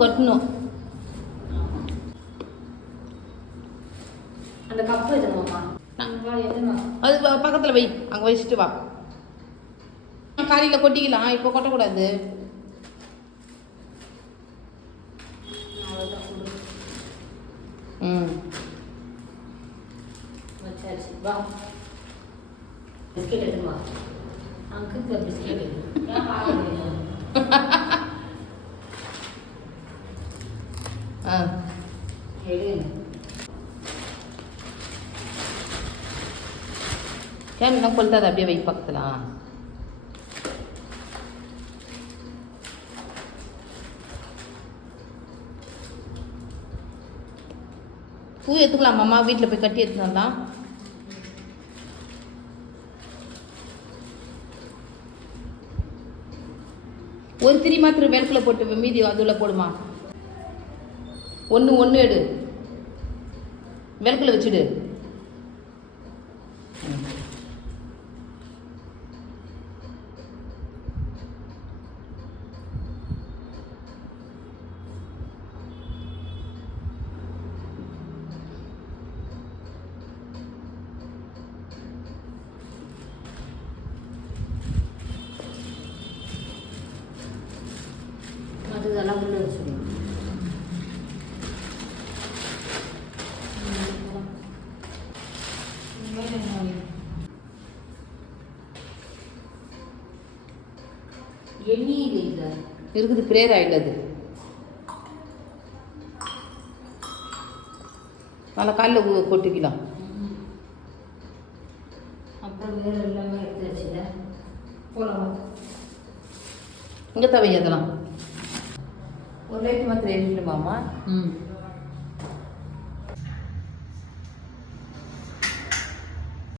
கட்டணும். அந்த கப்பு எதுமாம்மா? அது பக்கத்தில் வை, அங்கே வச்சுட்டு வா. காலையில் கொட்டிக்கலாம், இப்போ கொட்டக்கூடாது. ம் வச்சாச்சு. வா பிஸ்கெட் எடுத்துமா. அங்கிள் பிஸ்கெட் ஆ எடு. ஏன் என்ன கொளுத்தாது, அப்படியே வை பக்கத்தில். பூ எடுத்துக்கலாமாம்மா, வீட்டில் போய் கட்டி எடுத்துன்னு வரலாம். ஒரு திரி மாத்திரம் விளக்கில் போட்டு மீதி அதுல போடுமா. ஒன்று எடு, விளக்கில் வச்சுடு. அதெல்லாம் உள்ள வச்சுருவோம். எண்ணெய் இல்லை இருக்குது, பிரேயர் ஆயில். அது நல்லா காலையில் கொட்டிக்கலாம். அப்புறம் வேறு எல்லாமே எடுத்து வச்சுல போகலாம். இங்கே தவை அதெல்லாம் ஒரு லைட் மாத்திரம் எரிஞ்சிடுமாம்மா. ம்